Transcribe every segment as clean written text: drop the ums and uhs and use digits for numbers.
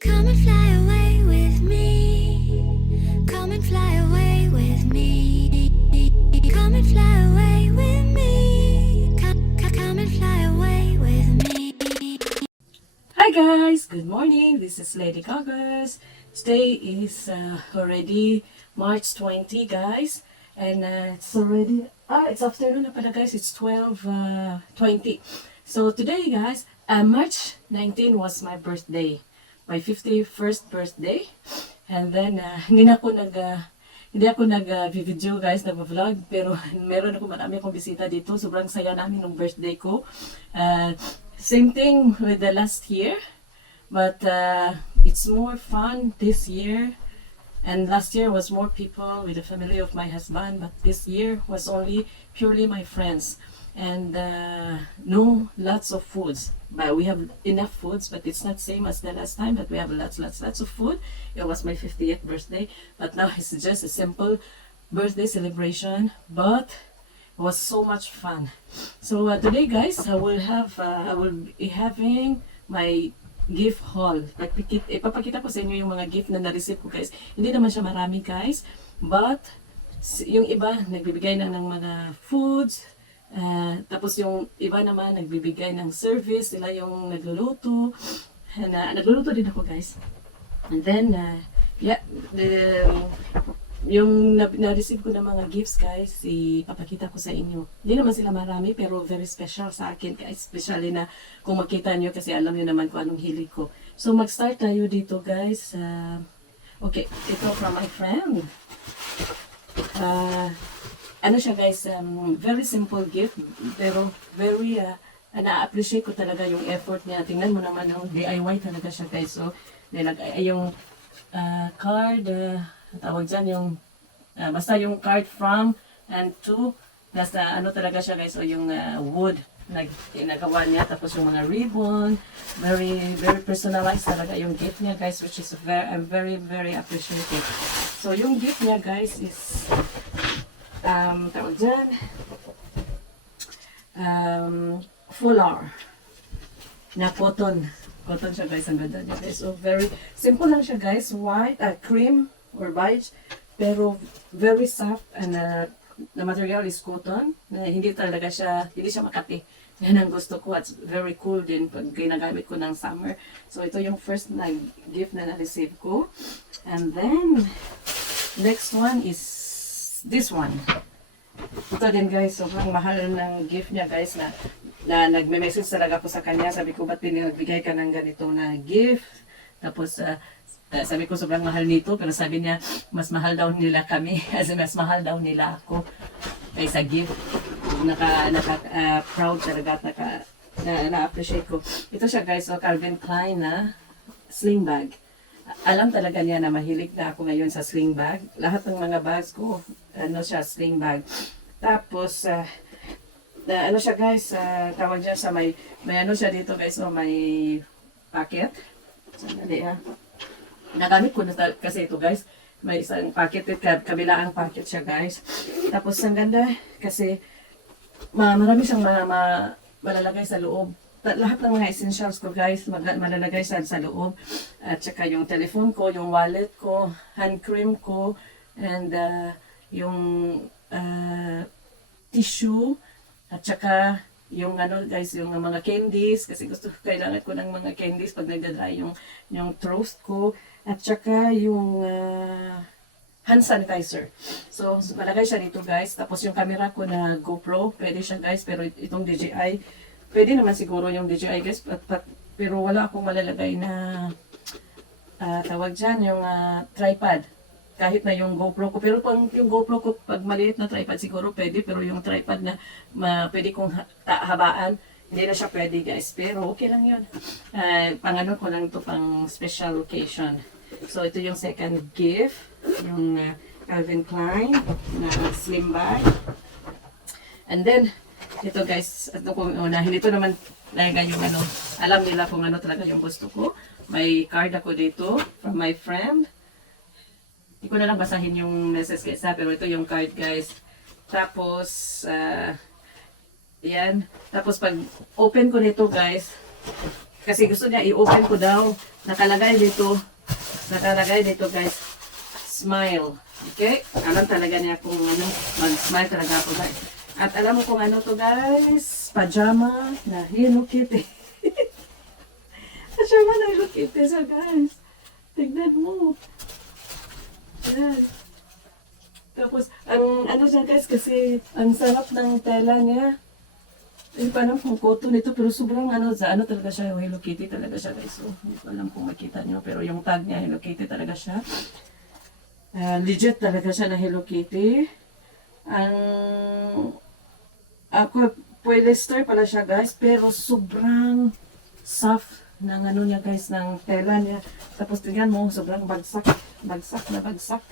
Come and fly away with me. Come and fly away with me. Come and fly away with me. Come and fly away with me. Hi guys! Good morning! This is Lady Goggles. Today is already March 20 guys. And it's already, it's afternoon na pala guys. It's 12:20. So today guys, March 19 was my birthday. My 51st birthday. And then, hindi ako nag-video guys, nag-vlog. Pero meron ako marami akong bisita dito. Sobrang saya namin ng birthday ko. Same thing with the last year. But it's more fun this year. And last year was more people with the family of my husband. But this year was only purely my friends. And no, lots of foods. But we have enough foods, but it's not same as the last time. But we have lots of food. It was my 50th birthday. But now it's just a simple birthday celebration. But it was so much fun. So today guys, I will be having my gift haul. Ipapakita ko sa inyo yung mga gift na na-receive ko guys. Hindi naman siya marami guys, but yung iba nagbibigay na ng mga foods, tapos yung iba naman nagbibigay ng service, sila yung nagluluto. Nagluluto din ako guys. And then, yung na-receive ko ng mga gifts guys, ipapakita ko sa inyo. Hindi naman sila marami pero very special sa akin guys. Especially na kung makita nyo kasi alam nyo naman kung anong hilig ko. So mag-start tayo dito guys. Okay, ito from my friend. Ano siya guys, very simple gift pero very na-appreciate ko talaga yung effort niya. Tingnan mo naman yung DIY talaga siya guys. So yung card, tawag dyan yung basta yung card from and to, basta ano talaga siya guys, o yung wood na ginagawa niya, tapos yung mga ribbon, very personalized talaga yung gift niya guys, which is I'm very appreciative. So yung gift niya guys is tawag dyan foulard na cotton siya guys, ang ganda niya guys. So very simple lang siya guys, white, cream or beige, pero very soft, and the material is cotton, na hindi siya makati. Yan ang gusto ko, at very cool din pag ginagamit ko ng summer. So ito yung first na gift na na-receive ko. And then next one is this one. Ito din guys, sobrang mahal ng gift niya guys, na nagme-message talaga ako sa kanya. Sabi ko, ba't pinagbigay ka ng ganito na gift? Tapos sabi ko sobrang mahal nito, pero sabi niya mas mahal daw nila kami, as in, mas mahal daw nila ako kaysa gift. Proud talaga at na-appreciate ko. Ito siya guys, so Calvin Klein na sling bag. Alam talaga niya na mahilig na ako ngayon sa sling bag. Lahat ng mga bags ko, sling bag. Tapos ano siya guys, tawag niya sa may ano siya dito guys, so may packet. Sandali ha. Nagamit ko na kasi ito guys. May isang packet, kabila ang packet siya guys. Tapos ang ganda kasi marami siyang malalagay sa loob. Lahat ng mga essentials ko guys, malalagay sa loob. At saka yung telephone ko, yung wallet ko, hand cream ko, and yung tissue, at saka yung guys, yung mga candies, kasi kailangan ko ng mga candies pag nagdadry yung toast ko, at saka yung hand sanitizer. So malagay siya dito guys. Tapos yung camera ko na GoPro, pwede siya guys, pero itong DJI, pwede naman siguro yung DJI guys, pero wala akong malalagay na tawag dyan, yung tripod. Kahit na yung GoPro ko, pero yung GoPro ko, pag maliit na tripod siguro pwede, pero yung tripod na pwede kong habaan, hindi na siya pwede guys, pero okay lang yun. Pangano ko lang ito pang special occasion. So ito yung second gift, yung Calvin Klein na slim bag. And then ito guys, ito kung unahin, ito naman talaga yung alam nila kung ano talaga yung gusto ko. May card ako dito from my friend. Hindi ko na lang basahin yung message kaysa, pero ito yung card guys. Tapos yan. Tapos pag open ko nito guys, Kasi gusto niya i-open ko daw. Nakalagay dito guys, smile. Okay? Alam talaga niya kung ano, mag-smile talaga ako guys. At alam mo kung ano to guys, pajama na Hello Kitty. Pajama na Hello Kitty siya guys. Tignan mo. Yan. Tapos, ang ano siya guys, kasi ang sarap ng tela niya. Hindi pa alam kung cotton ito, pero sobrang ano talaga siya, yung Hello Kitty talaga siya guys. So, hindi ko alam kung makita niyo, pero yung tag niya, Hello Kitty talaga siya. Legit talaga siya na Hello Kitty. Ang ako, polyester pala siya guys, pero sobrang soft ng ano niya guys, ng tela niya. Tapos tingnan mo, sobrang bagsak na bagsak.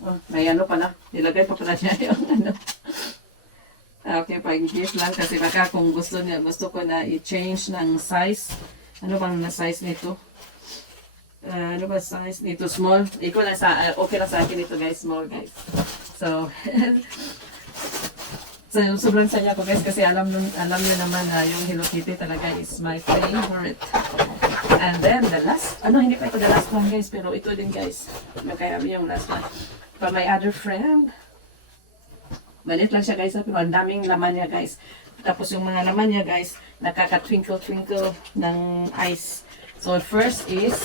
Oh, may ano pala, nilagay pa pala niya yung ano. Okay, pag-gift lang kasi baka kung gusto ko na i-change ng size. Ano bang na size nito? Ano ba size nito? Small. Ikaw lang okay lang sa akin ito guys, small guys. So, so sobrang saya ko guys kasi alam niyo naman na yung Hello Kitty talaga is my favorite. And then the last, hindi pa ito the last one guys, pero ito din guys. Kaya yung last one. From my other friend. Malit lang siya guys, pero ang daming laman niya guys. Tapos yung mga laman niya guys, nakaka-twinkle-twinkle ng eyes. So first is,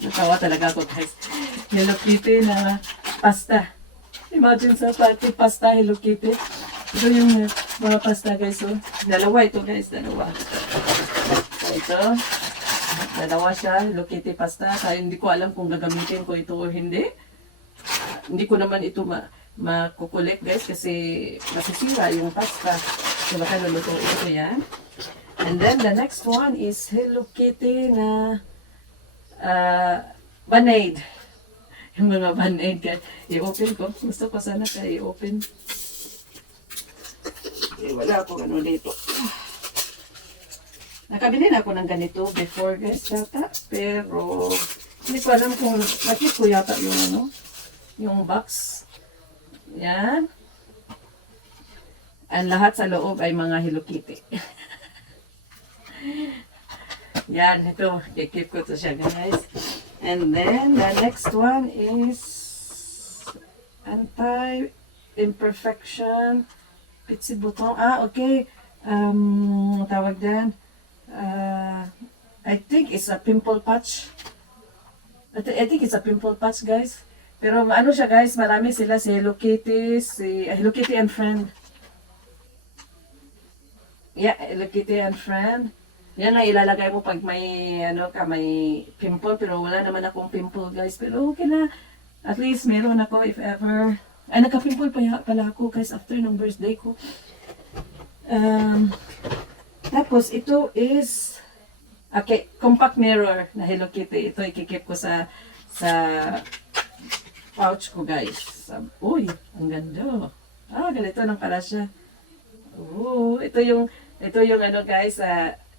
natawa talaga ako guys. Hello Kitty na pasta. Imagine sa party pasta Hello Kitty. Ito yung mga pasta guys. So, dalawa ito guys, dalawa. So ito, dalawa siya, Hello Kitty pasta. Kaya hindi ko alam kung gagamitin ko ito o hindi. Hindi ko naman ito makukulit guys kasi masisira yung pasta. So baka lulutuin ko yan. And then the next one is Hello Kitty na Band-Aid. Yung mga Band-Aid guys. I-open ko. Gusto ko sana kaya i-open. Wala akong ano dito. Nakabili na ako ng ganito before guys yata. Pero hindi ko alam kung nakit ko yata yung ano. Yung box. Yan. Ang lahat sa loob ay mga Hello Kitty. Yan, ito. I-keep ko to siya guys. And then, the next one is Anti-Imperfection Pitsy Button. Okay. Tawag din. I think it's a pimple patch. I think it's a pimple patch guys. Pero ano siya guys, marami sila si Hello Kitty, Hello Kitty and Friend. Yeah, Hello Kitty and Friend. Yan ang ilalagay mo pag may may pimple, pero wala naman akong pimple guys. Pero okay na. At least meron ako if ever. Ay, nagka-pimple pala ako guys after ng birthday ko. Tapos ito is compact mirror na Hello Kitty. Ito ikikip ko sa pouch ko guys. Uy, ang ganda. Ganito lang pala siya. Ito yung ano guys,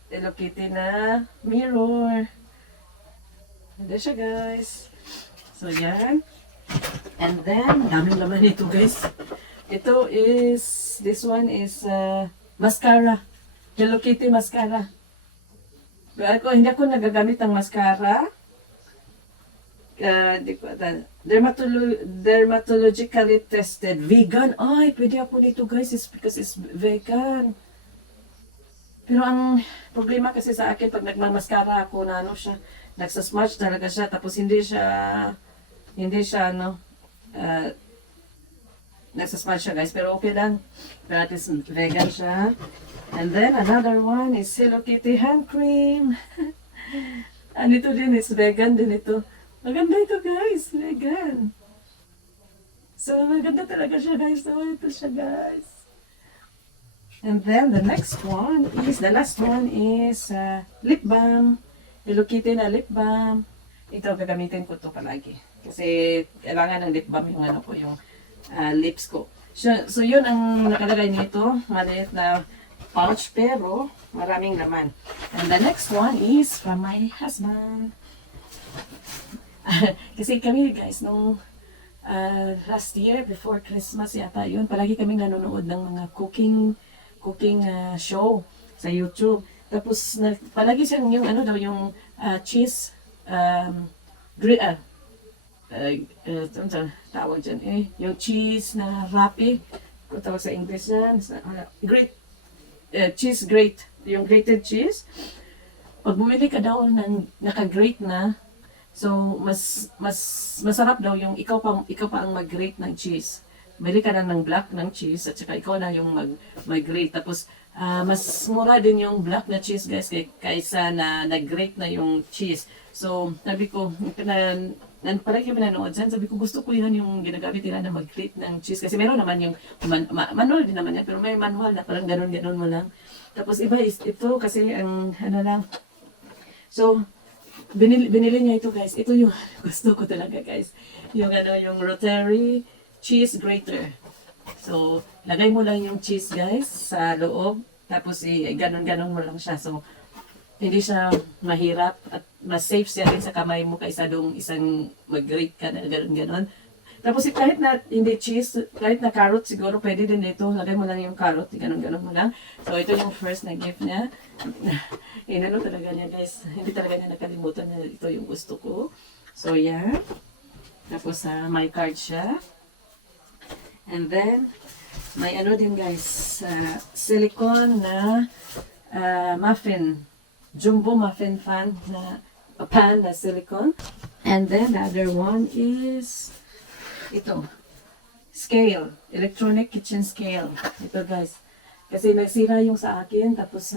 Hello Kitty na mirror. Ganda siya guys. So yan. And then, daming laman nito guys. This one is mascara. Hello Kitty mascara. Pero hindi ako nagagamit ng mascara. Dermatologically tested. Vegan. Ay, pwede ako nito guys. Because it's vegan. Pero ang problema kasi sa akin, pag nagmamaskara ako na siya, nagsasmudge talaga siya. Tapos hindi siya nagsasmudge siya guys. Pero okay lang. Pero at least vegan siya. And then another one is Hello Kitty hand cream. Ito din is vegan din ito. Maganda ito guys, vegan. So maganda talaga siya guys. So ito siya guys. And then the last one is lip balm. Hello Kitty na lip balm. Ito gagamitin ko to palagi. Kasi kailangan ng lip balm yung yung lips ko. So yun ang nakalagay nito. Maliit na pouch pero maraming laman. And the next one is from my husband. Kasi kami guys, nung last year, before Christmas yata yun, palagi kami nanonood ng mga cooking show. sa YouTube. Tapos palagi siyang yung ano daw yung cheese tawag dyan yung cheese na wrappy, kung tawag sa English yan, grate, cheese grate, yung grated cheese. Pag bumili ka daw ng naka-grate na, so mas masarap daw yung ikaw pa ang mag-grate ng cheese. Bili ka na ng black ng cheese at saka ikaw na yung mag-grate. Tapos mas mura din yung black na cheese guys kaysa na nag-grate na yung cheese. So sabi ko, palagi yung pinanood dyan, sabi ko gusto ko yun yung ginagamit nila na mag-grate ng cheese. Kasi meron naman yung manual din naman yan, pero may manual na parang ganun-ganun mo lang. Tapos iba is ito kasi ang ano lang. So binili niya ito guys. Ito yung gusto ko talaga guys. Yung yung rotary cheese grater. So lagay mo lang yung cheese guys sa loob. Tapos ganon-ganon mo lang siya. So hindi siya mahirap at mas safe siya rin sa kamay mo kaysa dong isang mag-grate ka na ganon-ganon. Tapos kahit na hindi cheese, kahit na carrot siguro pwede din ito. Lagay mo lang yung carrot, ganon-ganon mo lang. So ito yung first na gift niya. Inano talaga niya guys. Hindi talaga niya nakalimutan na ito yung gusto ko. So yeah. Tapos may card siya. And then may ano din guys, silicone na muffin. Jumbo muffin pan na silicone. And then the other one is ito. Scale. Electronic kitchen scale. Ito guys. Kasi nagsira yung sa akin. Tapos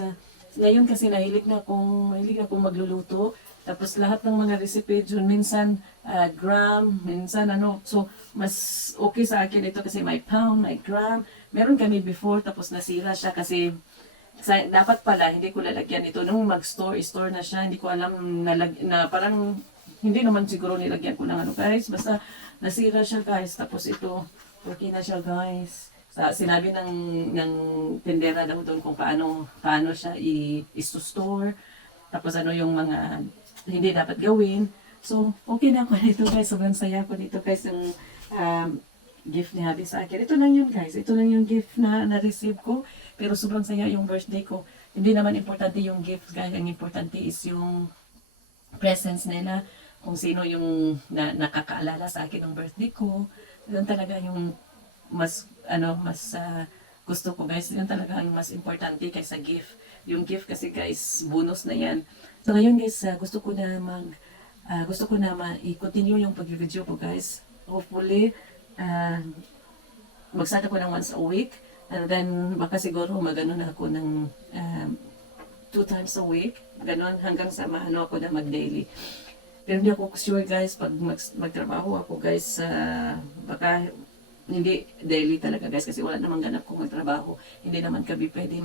ngayon kasi mahilig na akong magluluto. Tapos lahat ng mga recipe dyan, minsan gram, minsan ano. So mas okay sa akin ito kasi may pound, may gram. Meron kami before tapos nasira siya kasi dapat pala hindi ko lalagyan ito. Nung mag-store na siya, hindi ko alam na parang hindi naman siguro nilagyan ko ng ano guys. Basta nasira siya guys. Tapos ito, okay na siya guys. Sinabi ng tindera daw doon kung paano siya i-store. Tapos ano yung mga hindi dapat gawin. So, okay na ako dito guys. Sobrang saya ko dito guys yung gift ni Habi sa akin. Ito lang yun guys. Ito lang yung gift na na-receive ko. Pero sobrang saya yung birthday ko. Hindi naman importante yung gift guys. Ang importante is yung presence nila. Kung sino yung nakakaalala sa akin ng birthday ko. Yun talaga yung mas gusto ko guys. Yun talaga ang mas importante kaysa gift. Yung gift kasi guys, bonus na yan. So ngayon guys, gusto ko na i-continue yung pag-video ko guys. Hopefully, mag-start ako ng once a week. And then, baka siguro magano na ako ng 2 times a week. Ganon hanggang sa maano ako na mag-daily. Pero hindi ako sure guys, pag magtrabaho ako guys, baka hindi daily talaga guys. Kasi wala namang ganap kung magtrabaho. Hindi naman kami pwede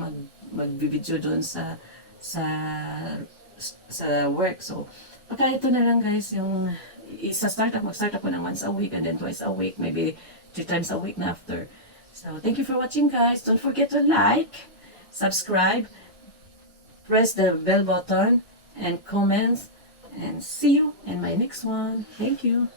mag-video doon sa work. So, baka ito na lang guys, yung mag-start ako ng once a week and then twice a week, maybe 3 times a week na after. So, thank you for watching guys. Don't forget to like, subscribe, press the bell button, and comment. And see you in my next one. Thank you.